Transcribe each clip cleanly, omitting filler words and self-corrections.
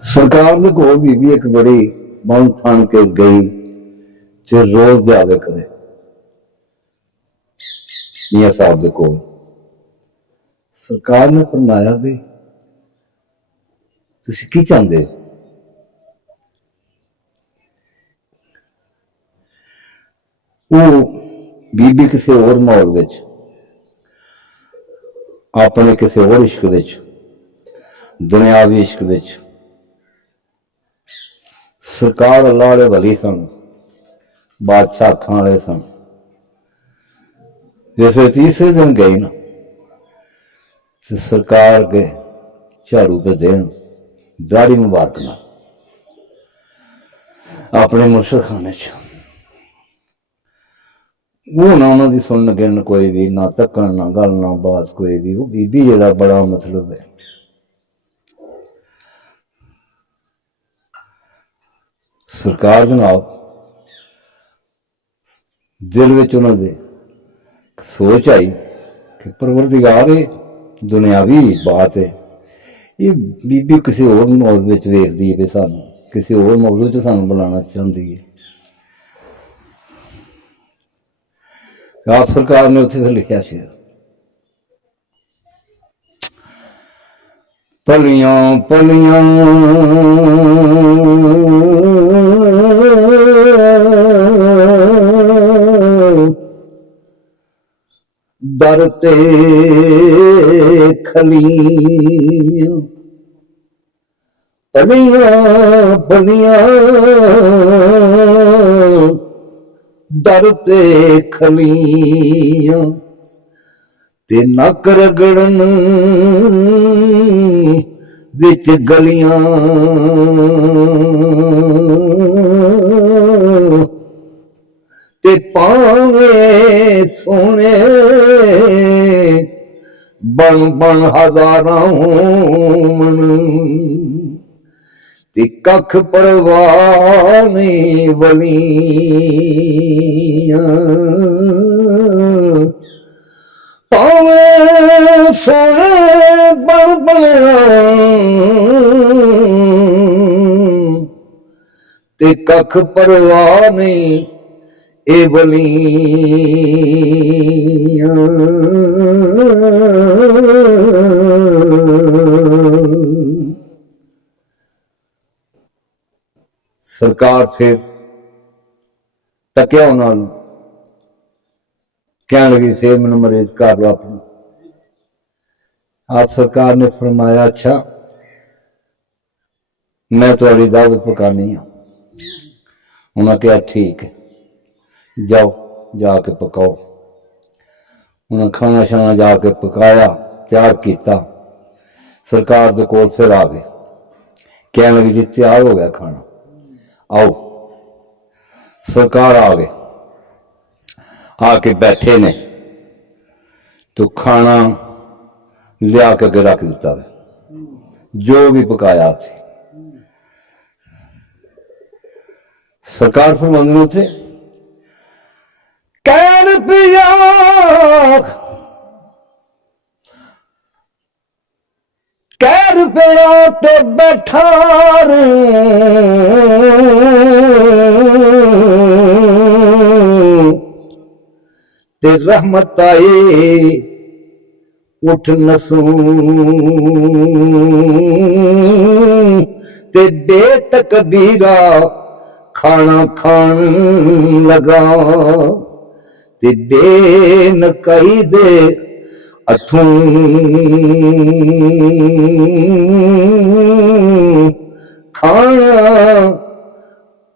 सरकार दे कोल बीबी एक बड़ी बन थान के गई ते रोज जावे करे मियां साहब दे कोल। सरकार ने फरमाया भी तुसीं की चाहते हो? वो बीबी किसी होर माहौल विच अपने किसी होर इश्क विच दुनियावी इश्क विच सरकार अल्लाह वाले वली सन, बादशाह अखां वाले सन। जिस तीसरे दिन गई ना तो सरकार के झाड़ू पे देन दाढ़ी मुबारक ना अपने मुर्शद खाने च वो ना उन्होंने सुन गिन कोई भी ना तकन ना गल ना बात कोई भी। वो बीबी जरा बड़ा मतलब है सरकार जनाब दिल विच उन्होंने सोच आई कि परवरदिगार ये दुनियावी बात है, ये बीबी किसी होर मौज विच वेखदी है, सानू किसी होर मौज विच सानू बुलाना चाहती है। आप सरकार ने उत्थे लिखा शेर पलियां पलियां दर ते खलियां पलियां पलियां दर ते खलियां ते नक रगड़न विच गलियां ते पावे सोने बन बन हजारां मन ते कख परवाह नहीं वलियां पावे सोने बन बन ते कख परवाह नहीं ए वलियां। सरकार फिर तकिया उन्होंने कह लगी फिर मैंने मरीज कर लो अपना। आप सरकार ने फरमाया अच्छा मैं तुम्हारी दावत पकानी है। उन्हें कहा ठीक है जाओ जाके पकाओ। उन्हें खाना शाना जाके पकाया तैयार किया। सरकार के कोल फिर आ गए कह लगी जी तैयार हो गया खाना आओ। सरकार आ गए आके बैठे ने तो खाना लिया के अगे रख दिता जो भी पकाया थे। सरकार फरमांदे थे कैन पिया कैर पिया ते बैठा ते रहमत आए उठ नसू ते बेतकदीरा खाना खान लगा ते बेनकाई दे अथों खाना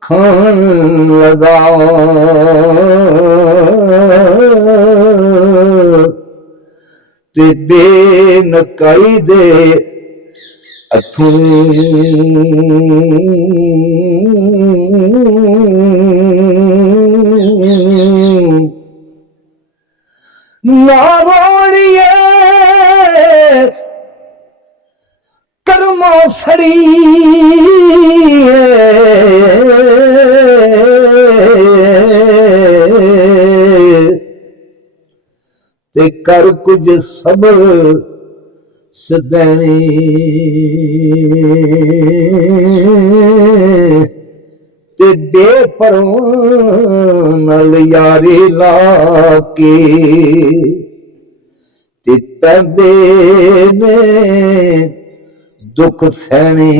खान लगा ते बेनकाई दे अथों नारोड़िए कर्मो सड़ी ते कर कुछ सबर सदैनी ते बेपरवाह नाल यारी ला के ते पैंदे ने दुख सहने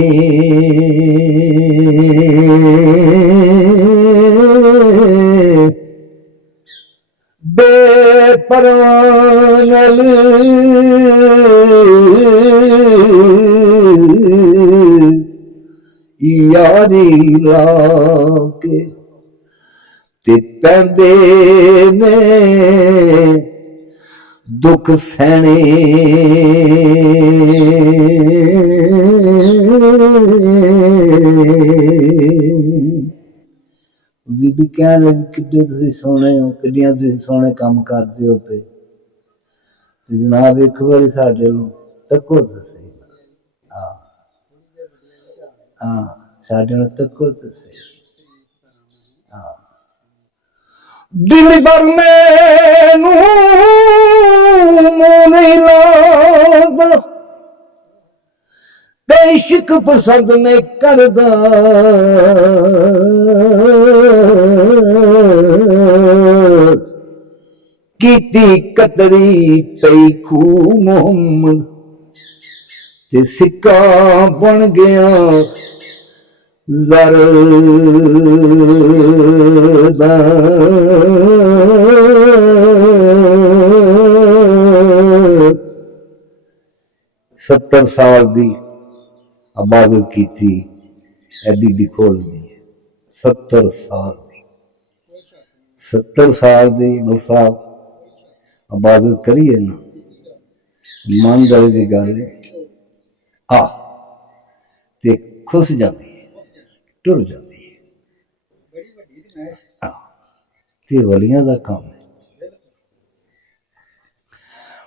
बेपरवाह नाल यारी ला के ते पैंदे ने दुख सहने बीबी कह लगी किड्डे तुसीं सोहणे हो किड्डियां तुसीं सोहणे काम करदे हो पे ते जनाब एक बारी साडे नूं तक्को ते सही हाँ हाँ साडे नूं तक्को ते सही हाँ दिल भर मैनू मोह नहीं लगदा ते इश्क पसंद नहीं करदा कीती कतरी पई खू मोहम्मद ते सिक्का बन गया ज़र दा 70 साल दी इबादत की थी बीबी खोल दी 70 साल दी 70 साल दी साहब इबादत करिए ना मन गल की गल आ ते खुश जाती है टुर जाती है ते वलियां दा काम है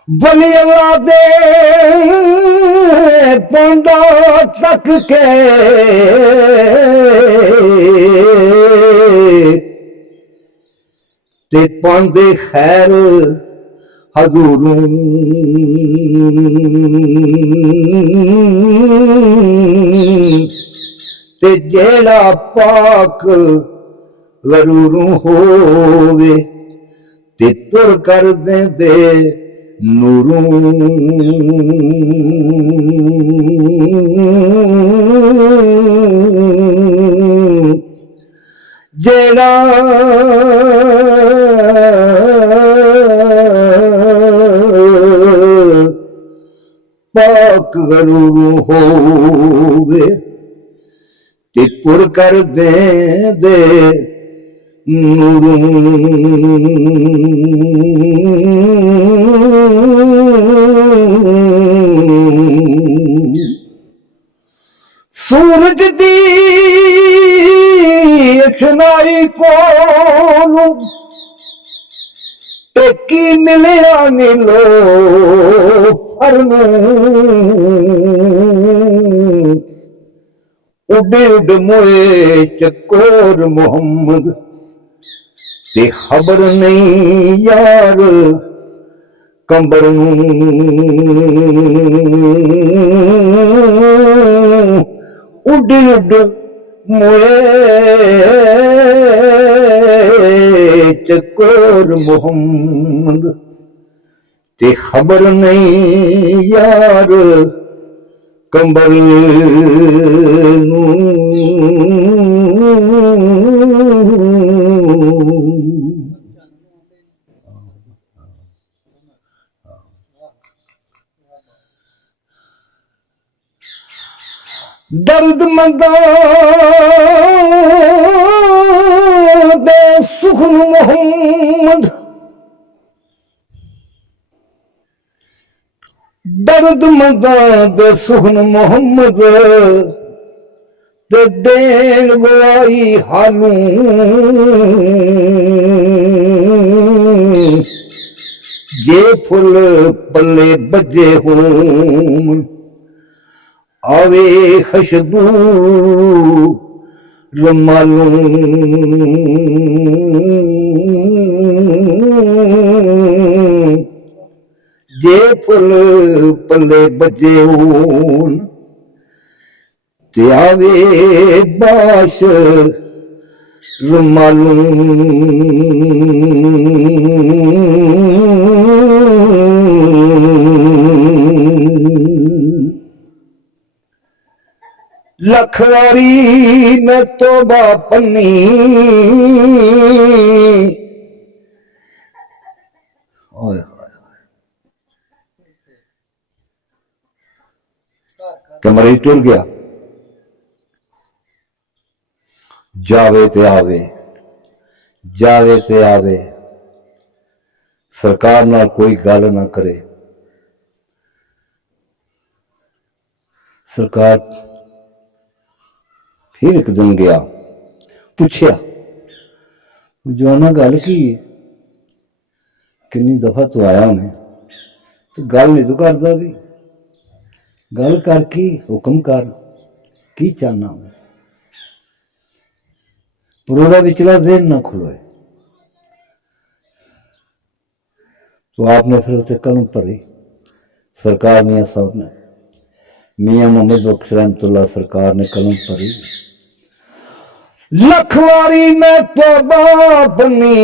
वली अल्लाह दे पंडा तक के ते पांदे खैर हजूरों ते जेड़ा पाक गरूरों होवे ते तुर कर दे नूरों जेड़ा पाक गरूरों होवे ते पुर कर दे नूरों सूरज दी अखनाई कोलू टेकी मिलिया मिलो फरमू उड उड मोए चकोर मोहम्मद ते खबर नहीं यार कंबर उड उड मोए चकोर मोहम्मद ते खबर नहीं यार कंबर दर्द मंदा दे सुखन मोहम्मद दर्द मंदा दे सुखन मोहम्मद ते देन गवाई हालू जे फुल पल्ले बजे हों आवे खुशबू रुमालू जे फुल पल्ले बजे होन ते आवे बाश रुमालू लखवारी में तोबा पन्नी कमरे टुर गया जावे ते आवे जावे ते आवे सरकार नाल कोई गल ना करे सरकार फिर एक दिन गया पूछया जवाना गल की किन्नी दफा तू आया उन्हें तो गल नहीं तू करता भी गल कर की हुक्म कर की चाहना परोड़ा विचला जेन ना खुलोए तो आपने फिर उसे कलम पढ़ी सरकार मियाँ साहब ने मियाँ मोहम्मद बख्श रहमतुल्लाह सरकार ने कलम पढ़ी लखवारी में तो बापनी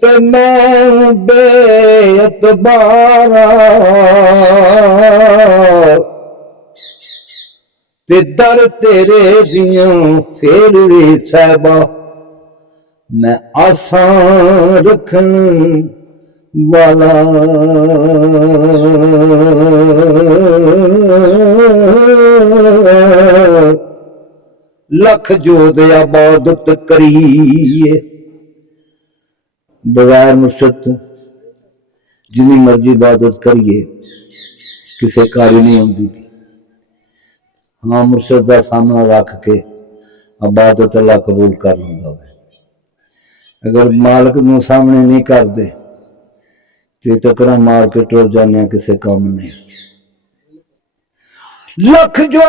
ते मैं बेअतबारा ते दर तेरे दियां फेर वे साहबा मैं आसान रखन वाला लख जो दे इबादत करिए बगैर मुर्शद तो जिन्नी मर्जी इबादत करिए किसी कारी नहीं आती हाँ मुर्शद का सामना रख के इबादत अल्लाह कबूल कर लेंदा है अगर मालिक नूं सामने नहीं करते तो टकरा मार के टुर जाने किसी काम नहीं लख जो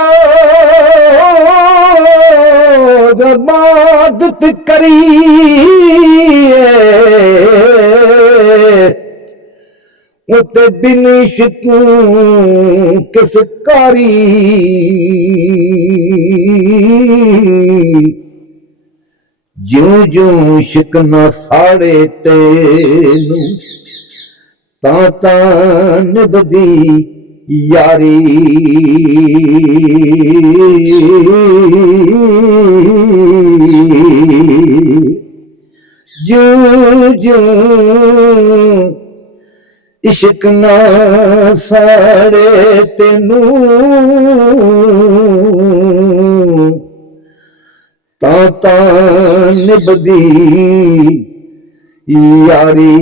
इबादत करिए उते बिन शिकू किस कारी ज्यों ज्यों शिकना साड़े तेनू ता निभदी यारी ज्यों ज्यों इश्क ना साड़े तेनू ता निभदी यारी